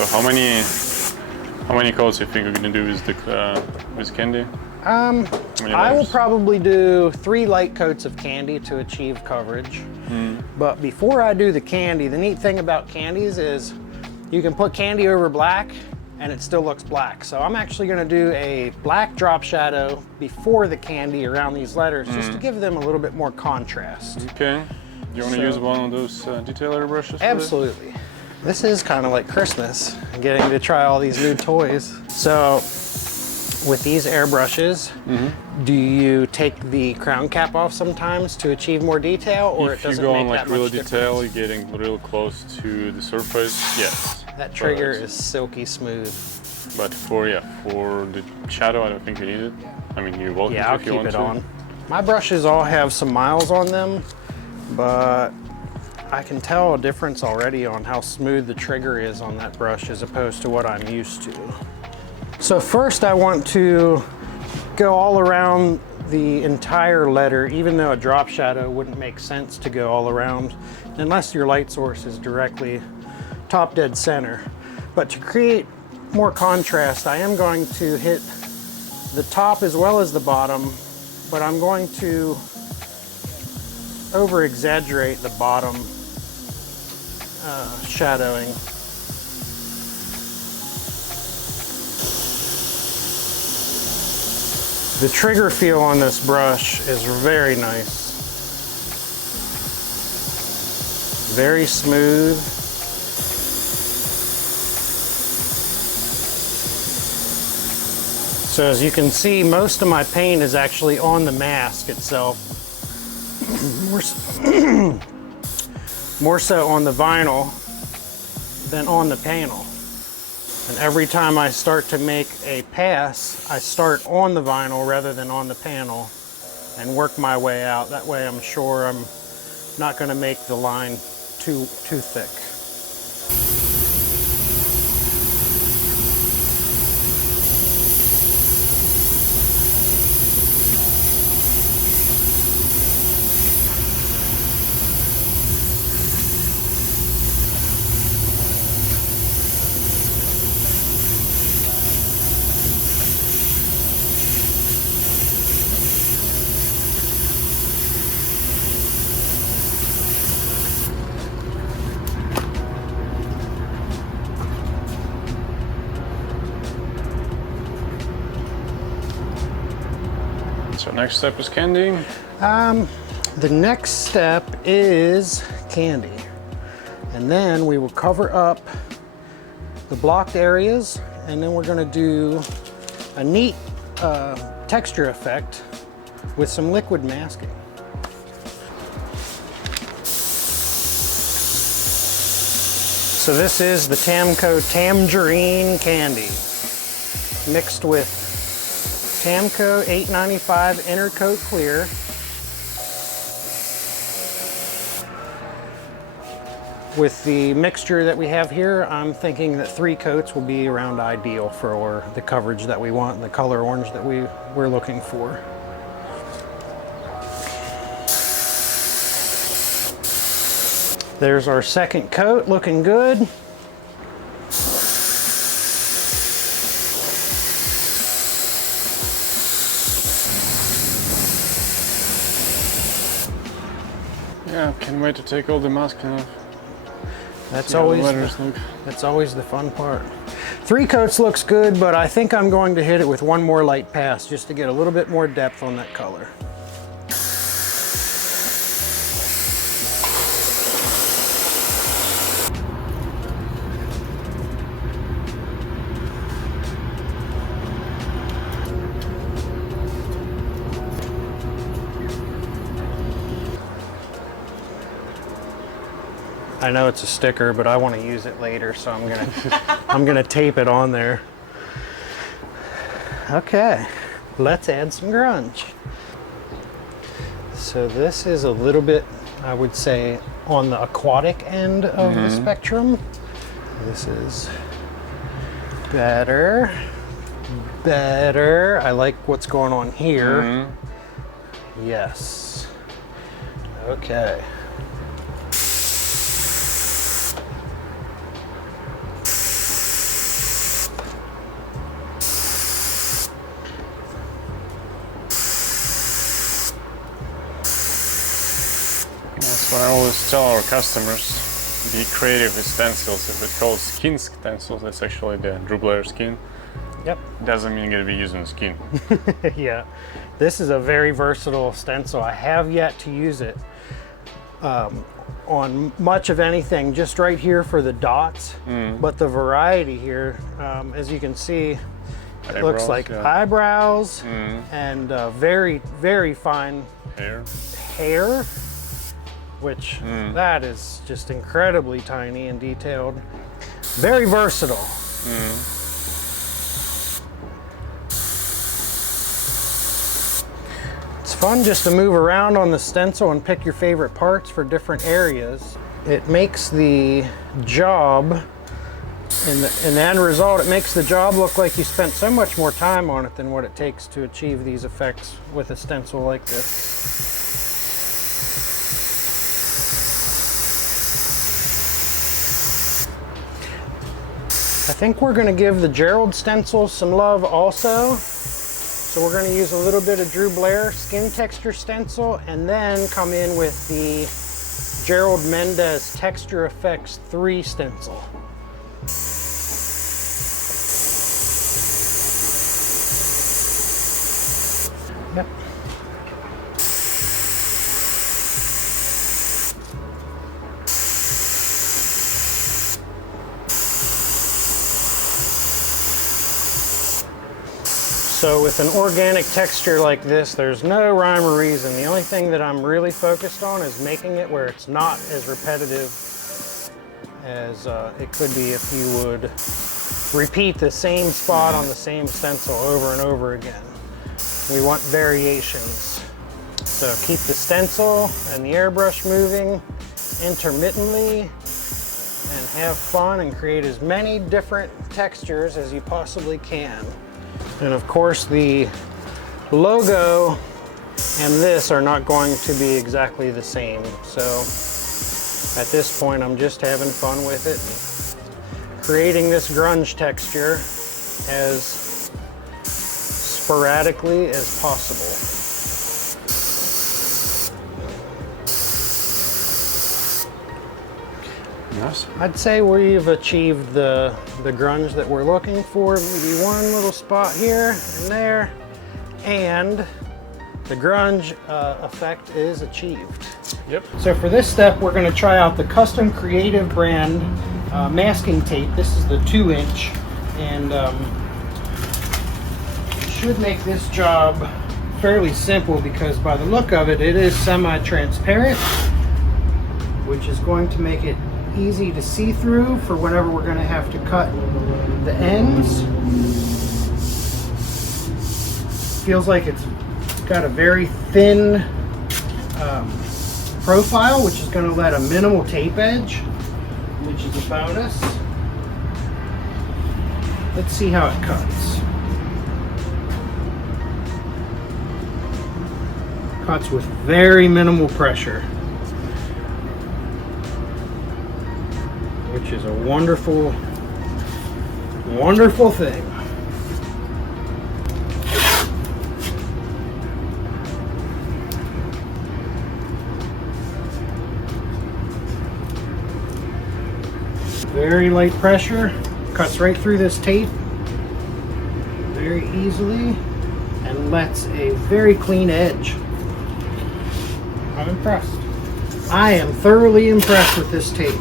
So how many coats you think you're gonna do with the with candy? I will probably do 3 light coats of candy to achieve coverage. But before I do the candy, the neat thing about candies is you can put candy over black and it still looks black. So I'm actually gonna do a black drop shadow before the candy around these letters, just to give them a little bit more contrast. Okay. Do you want to use one of those detailer brushes? Absolutely. This is kind of like Christmas, getting to try all these new toys. So with these airbrushes, do you take the crown cap off sometimes to achieve more detail, or it doesn't make that much difference? If you go on like real detail, you're getting real close to the surface, yes. That trigger is silky smooth. But for the shadow, I don't think you need it. I mean, you're welcome to if you want to. Yeah, I'll keep it on. My brushes all have some miles on them, but I can tell a difference already on how smooth the trigger is on that brush as opposed to what I'm used to. So first I want to go all around the entire letter, even though a drop shadow wouldn't make sense to go all around unless your light source is directly top dead center. But to create more contrast, I am going to hit the top as well as the bottom, but I'm going to over exaggerate the bottom shadowing. The trigger feel on this brush is very nice. Very smooth. So as you can see, most of my paint is actually on the mask itself. More so on the vinyl than on the panel. And every time I start to make a pass, I start on the vinyl rather than on the panel and work my way out. That way I'm sure I'm not going to make the line too thick. So next step is candy? The next step is candy. And then we will cover up the blocked areas, and then we're gonna do a neat texture effect with some liquid masking. So this is the Tamco Tangerine Candy mixed with Tamco 895 Intercoat Clear, with the mixture that we have here. I'm thinking that 3 coats will be around ideal for the coverage that we want and the color orange that we're looking for. There's our second coat, looking good. Yeah, can't wait to take all the masking off. That's always the fun part. 3 coats looks good, but I think I'm going to hit it with 1 more light pass just to get a little bit more depth on that color. I know it's a sticker, but I want to use it later, so I'm gonna tape it on there. Okay, let's add some grunge. So this is a little bit, I would say, on the aquatic end of the spectrum. This is better. I like what's going on here. Yes. Okay. what I always tell our customers, be creative with stencils. If it calls skin stencils, that's actually the Drublair skin. Yep. Doesn't mean you're gonna be using skin. Yeah, this is a very versatile stencil. I have yet to use it on much of anything, just right here for the dots. But the variety here, as you can see, it looks like eyebrows and very, very fine hair, which that is just incredibly tiny and detailed. Very versatile. It's fun just to move around on the stencil and pick your favorite parts for different areas. It makes the job, in the end result, it makes the job look like you spent so much more time on it than what it takes to achieve these effects with a stencil like this. I think we're going to give the Gerald stencil some love also. So we're going to use a little bit of Drublair skin texture stencil and then come in with the Gerald Mendez Texture Effects 3 stencil. Yep. So with an organic texture like this, there's no rhyme or reason. The only thing that I'm really focused on is making it where it's not as repetitive as it could be if you would repeat the same spot on the same stencil over and over again. We want variations. So keep the stencil and the airbrush moving intermittently and have fun and create as many different textures as you possibly can. And of course the logo and this are not going to be exactly the same. So at this point I'm just having fun with it, creating this grunge texture as sporadically as possible. Nice. I'd say we've achieved the grunge that we're looking for. Maybe one little spot here and there, and the grunge effect is achieved. Yep. So for this step, we're going to try out the Custom Creative brand masking tape. This is the 2-inch, and it should make this job fairly simple because by the look of it, it is semi-transparent, which is going to make it easy to see through for whenever we're going to have to cut the ends. Feels like it's got a very thin profile, which is going to let a minimal tape edge, which is a bonus. Let's see how it cuts. Cuts with very minimal pressure, which is a wonderful, wonderful thing. Very light pressure, cuts right through this tape very easily and lets a very clean edge. I'm impressed. I am thoroughly impressed with this tape.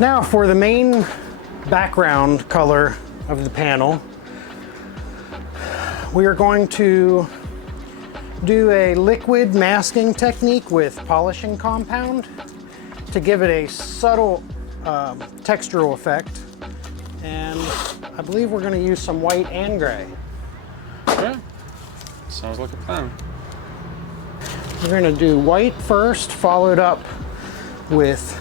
Now for the main background color of the panel, we are going to do a liquid masking technique with polishing compound to give it a subtle textural effect. And I believe we're going to use some white and gray. Yeah, sounds like a plan. We're going to do white first, followed up with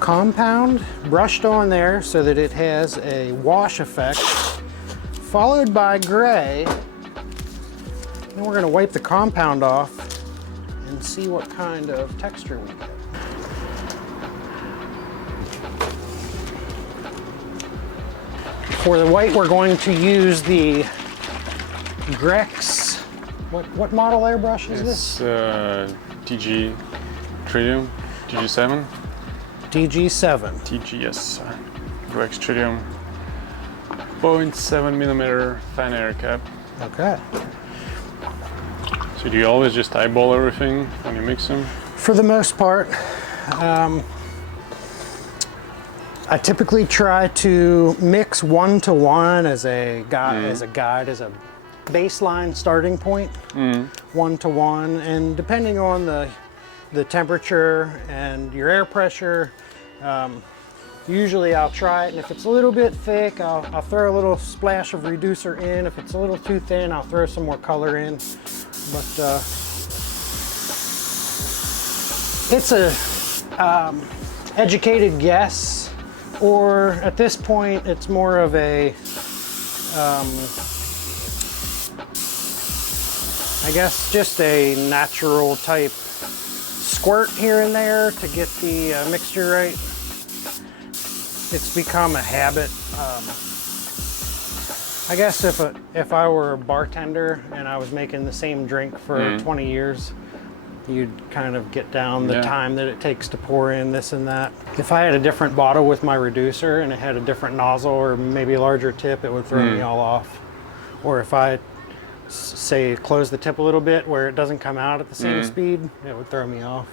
compound brushed on there so that it has a wash effect, followed by gray. Then we're going to wipe the compound off and see what kind of texture we get. For the white, we're going to use the Grex. What model airbrush is this? TG Tritium, TG7. TG7. TGS, Grex Tritium, 0.7mm fan air cap. Okay. So do you always just eyeball everything when you mix them? For the most part, I typically try to mix 1-to-1 as a guide, as a baseline starting point. 1-to-1, and depending on the temperature and your air pressure, usually I'll try it, and if it's a little bit thick, I'll throw a little splash of reducer in. If it's a little too thin, I'll throw some more color in. But it's a educated guess, or at this point, it's more of a I guess just a natural type squirt here and there to get the mixture right. It's become a habit. I guess if I were a bartender and I was making the same drink for 20 years, you'd kind of get down the time that it takes to pour in this and that. If I had a different bottle with my reducer and it had a different nozzle or maybe a larger tip, it would throw me all off. Or if I say close the tip a little bit where it doesn't come out at the same speed, it would throw me off.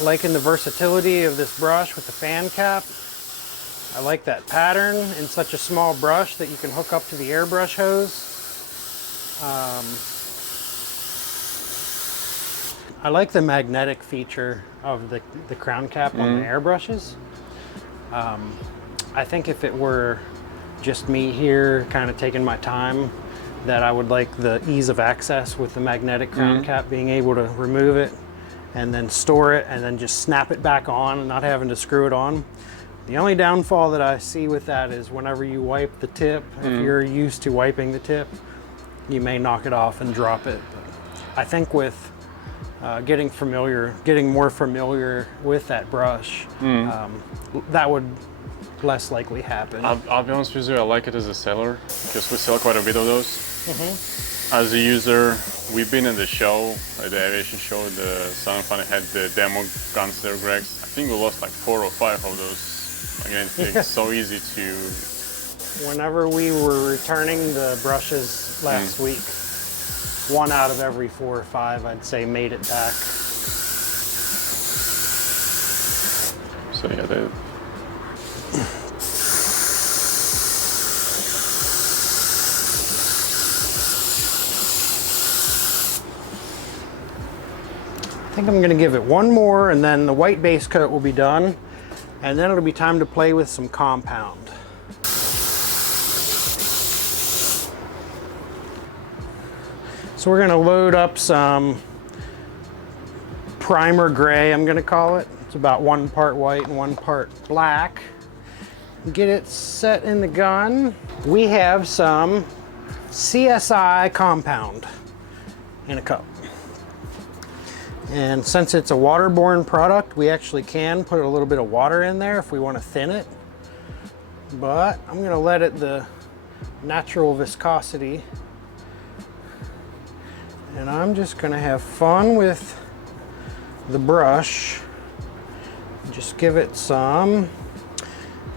Liking the versatility of this brush with the fan cap. I like that pattern in such a small brush that you can hook up to the airbrush hose. I like the magnetic feature of the crown cap on the airbrushes. I think if it were just me here kind of taking my time, that I would like the ease of access with the magnetic crown cap, being able to remove it and then store it and then just snap it back on and not having to screw it on. The only downfall that I see with that is whenever you wipe the tip, if you're used to wiping the tip, you may knock it off and drop it. But I think with getting more familiar with that brush, that would less likely happen. I'll be honest with you, I like it as a seller because we sell quite a bit of those. As a user, we've been in the show, the aviation show, the Sun Funny had the demo guns there, Grex. I think we lost like 4 or 5 of those. Again, it's so easy to... Whenever we were returning the brushes last week, 1 out of every 4 or 5, I'd say, made it back. So yeah, I think I'm going to give it 1 more, and then the white base coat will be done, and then it'll be time to play with some compound. So we're going to load up some primer gray, I'm going to call it. It's about 1 part white and 1 part black. Get it set in the gun. We have some CSI compound in a cup. And since it's a waterborne product, we actually can put a little bit of water in there if we want to thin it. But I'm going to let it the natural viscosity. And I'm just going to have fun with the brush. Just give it some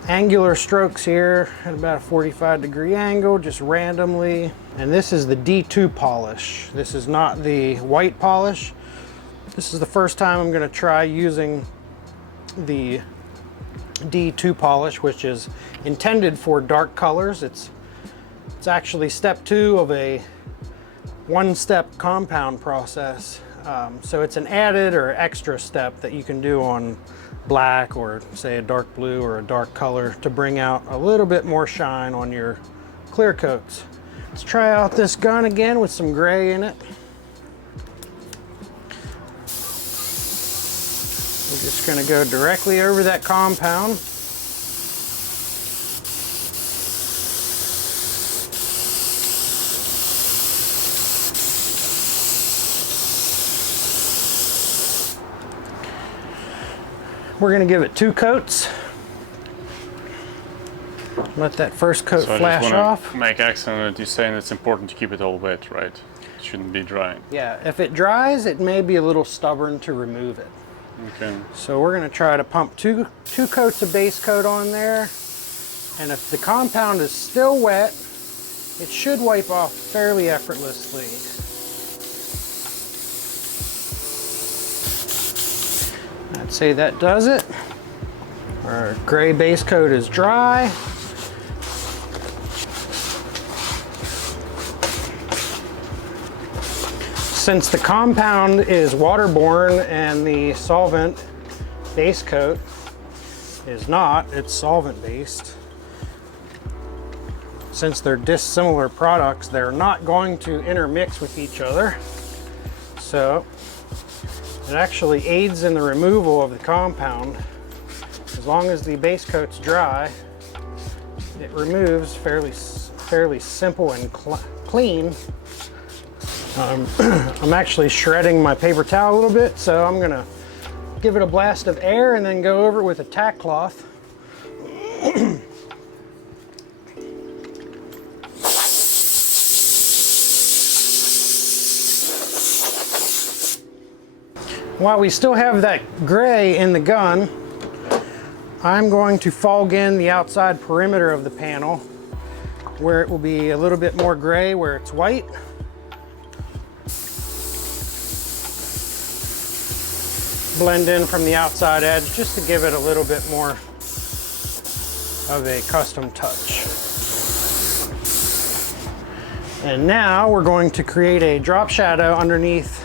angular strokes here at about a 45-degree angle, just randomly. And this is the D2 polish. This is not the white polish. This is the first time I'm going to try using the D2 polish, which is intended for dark colors. It's It's actually step 2 of a one-step compound process. So it's an added or extra step that you can do on black, or say a dark blue or a dark color, to bring out a little bit more shine on your clear coats. Let's try out this gun again with some gray in it. We're just going to go directly over that compound. We're going to give it 2 coats. Let that first coat so flash I just off. Make accent that you're saying it's important to keep it all wet, right? It shouldn't be dry. Yeah, if it dries, it may be a little stubborn to remove it. Okay. So we're going to try to pump two coats of base coat on there. And if the compound is still wet, it should wipe off fairly effortlessly. I'd say that does it. Our gray base coat is dry. Since the compound is waterborne and the solvent base coat is not, it's solvent based. Since they're dissimilar products, they're not going to intermix with each other. So it actually aids in the removal of the compound. As long as the base coat's dry, it removes fairly simple and clean. I'm actually shredding my paper towel a little bit, so I'm gonna give it a blast of air and then go over it with a tack cloth. While we still have that gray in the gun, I'm going to fog in the outside perimeter of the panel where it will be a little bit more gray where it's white. Blend in from the outside edge just to give it a little bit more of a custom touch. And now we're going to create a drop shadow underneath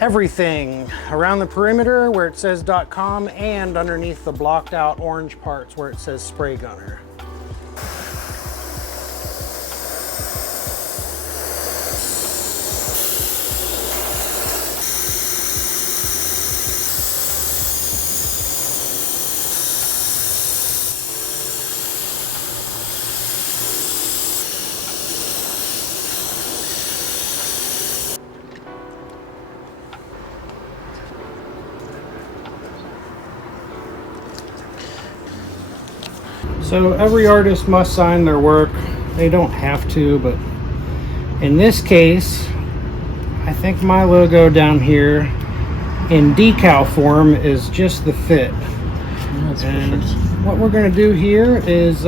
everything around the perimeter where it says .com and underneath the blocked out orange parts where it says spray gunner. So every artist must sign their work. They don't have to, but in this case, I think my logo down here in decal form is just the fit. That's and perfect. What we're going to do here is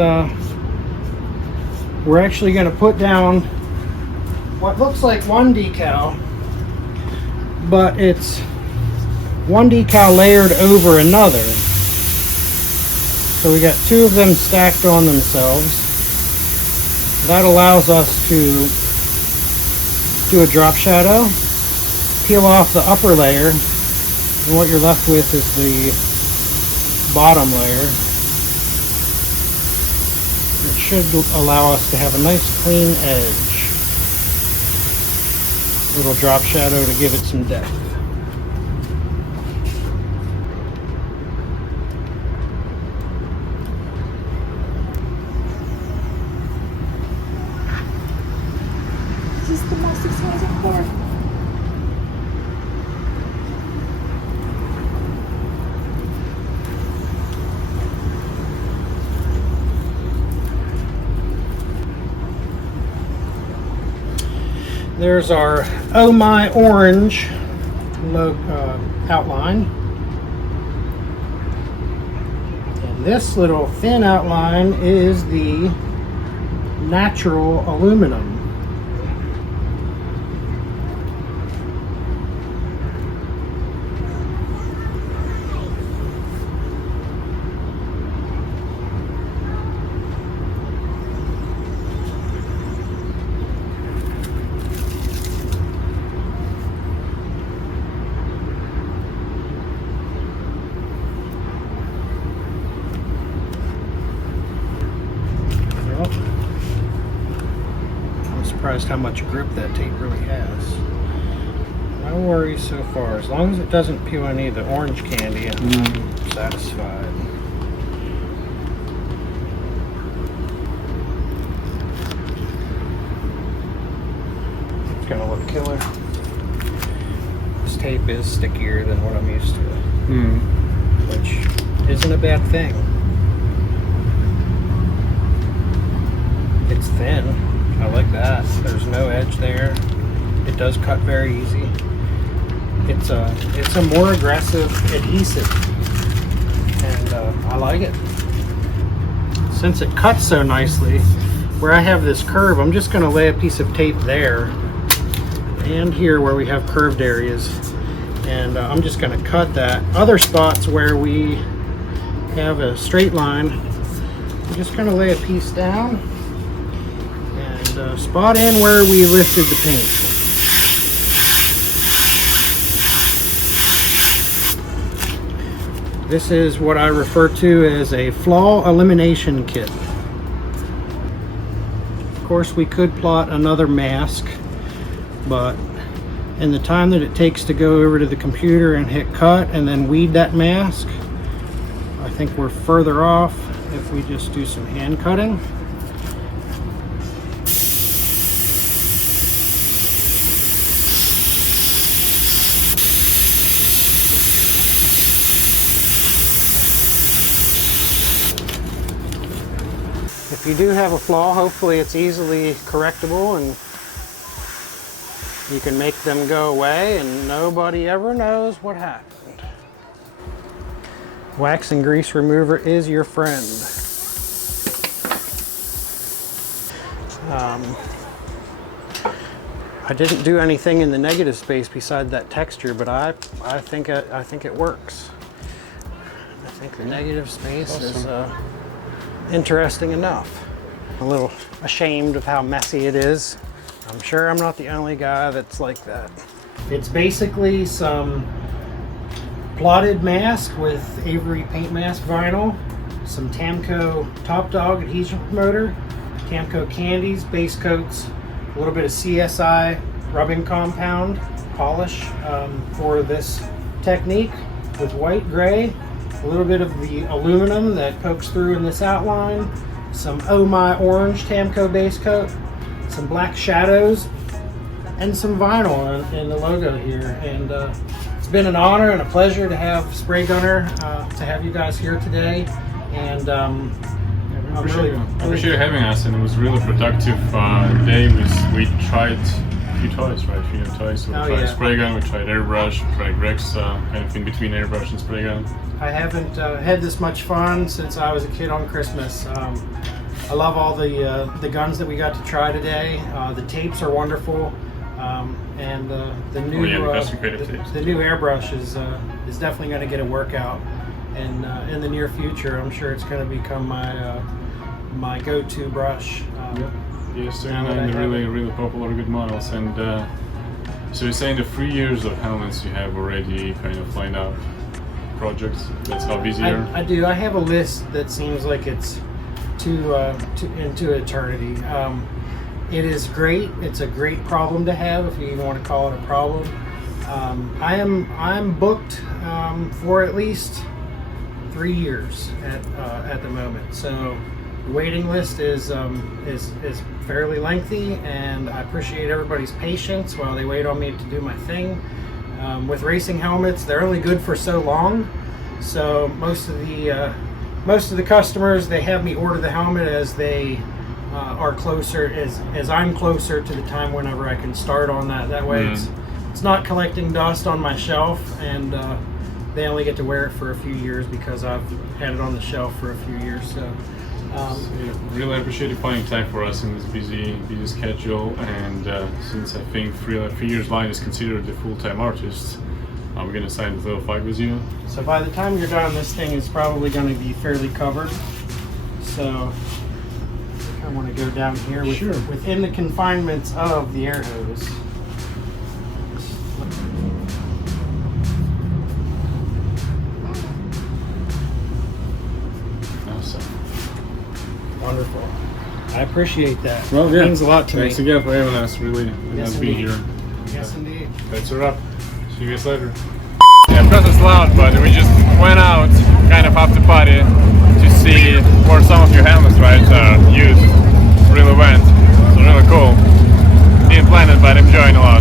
we're actually going to put down what looks like one decal, but it's one decal layered over another. So we got 2 of them stacked on themselves. That allows us to do a drop shadow, peel off the upper layer, and what you're left with is the bottom layer. It should allow us to have a nice clean edge. Little drop shadow to give it some depth. This is the most exciting part. There's our Oh My Orange outline. And this little thin outline is the natural aluminum. surprised how much grip that tape really has. No worries so far. As long as it doesn't peel any of the orange candy, I'm satisfied. It's gonna look killer. This tape is stickier than what I'm used to, which isn't a bad thing. It's thin. I like that. There's no edge there. It does cut very easy. It's a more aggressive adhesive, and I like it. Since it cuts so nicely, where I have this curve, I'm just going to lay a piece of tape there and here where we have curved areas, and I'm just going to cut that. Other spots where we have a straight line, I'm just going to lay a piece down and spot in where we lifted the paint. This is what I refer to as a flaw elimination kit. Of course, we could plot another mask, but in the time that it takes to go over to the computer and hit cut and then weed that mask, I think we're further off if we just do some hand cutting. If you do have a flaw, hopefully it's easily correctable and you can make them go away and nobody ever knows what happened. Wax and grease remover is your friend. I didn't do anything in the negative space beside that texture, but I think it works. I think the negative space is interesting enough. A little ashamed of how messy it is. I'm sure I'm not the only guy that's like that. It's basically some plotted mask with Avery paint mask vinyl, some Tamco Top Dog adhesion promoter, Tamco candies, base coats, a little bit of CSI rubbing compound polish for this technique with white gray, a little bit of the aluminum that pokes through in this outline, some Oh My Orange Tamco base coat, some black shadows, and some vinyl in the logo here. And it's been an honor and a pleasure to have Spray Gunner, to have you guys here today. And I appreciate you having us, and it was a really productive day. We tried a few toys, right? A few new toys. We tried spray gun, we tried airbrush, we tried Greg's kind of in between airbrush and spray gun. I haven't had this much fun since I was a kid on Christmas. I love all the guns that we got to try today. The tapes are wonderful, and the new the new airbrush is definitely going to get a workout. And in the near future, I'm sure it's going to become my go-to brush. Yes, and really popular good models. And so you're saying the 3 years of helmets you have already kind of lined up projects. That's how busy you are? I do. I have a list that seems like it's into eternity. It is great. It's a great problem to have, if you even want to call it a problem. I'm booked for at least 3 years at the moment. So the waiting list is fairly lengthy, and I appreciate everybody's patience while they wait on me to do my thing. With racing helmets, they're only good for so long. So most of the customers, they have me order the helmet as they are closer, as I'm closer to the time whenever I can start on that. That way it's not collecting dust on my shelf, and they only get to wear it for a few years because I've had it on the shelf for a few years. So really appreciate you finding time for us in this busy schedule, and since I think 3 years line is considered a full-time artist, we're going to sign a little fight with you. So by the time you're done, this thing is probably going to be fairly covered. So I want to go down here within the confinements of the air hose. Awesome. Wonderful. I appreciate that. Well, yeah. It means a lot to Thanks me. again for having us. Really Yes, nice being indeed. here. Yes, indeed. That's a wrap. See you guys later. Yeah, because it's loud, but we just went out kind of after party to see where some of your helmets rides are used. Really went. So really cool. Didn't plan it, but enjoying a lot.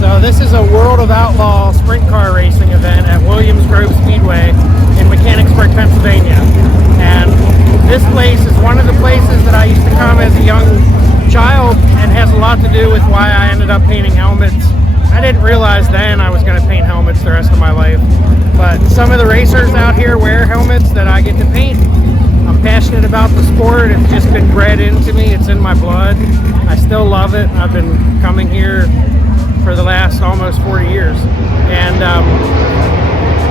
So this is a World of Outlaw sprint car racing event at Williams Grove Speedway in Mechanicsburg, Pennsylvania. And this place is one of the places that I used to come as a young child and has a lot to do with why I ended up painting helmets. I didn't realize then I was going to paint helmets the rest of my life. But some of the racers out here wear helmets that I get to paint. I'm passionate about the sport. It's just been bred into me. It's in my blood. I still love it. I've been coming here for the last almost 40 years. And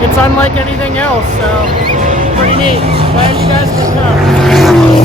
it's unlike anything else, so pretty neat. Glad you guys could come.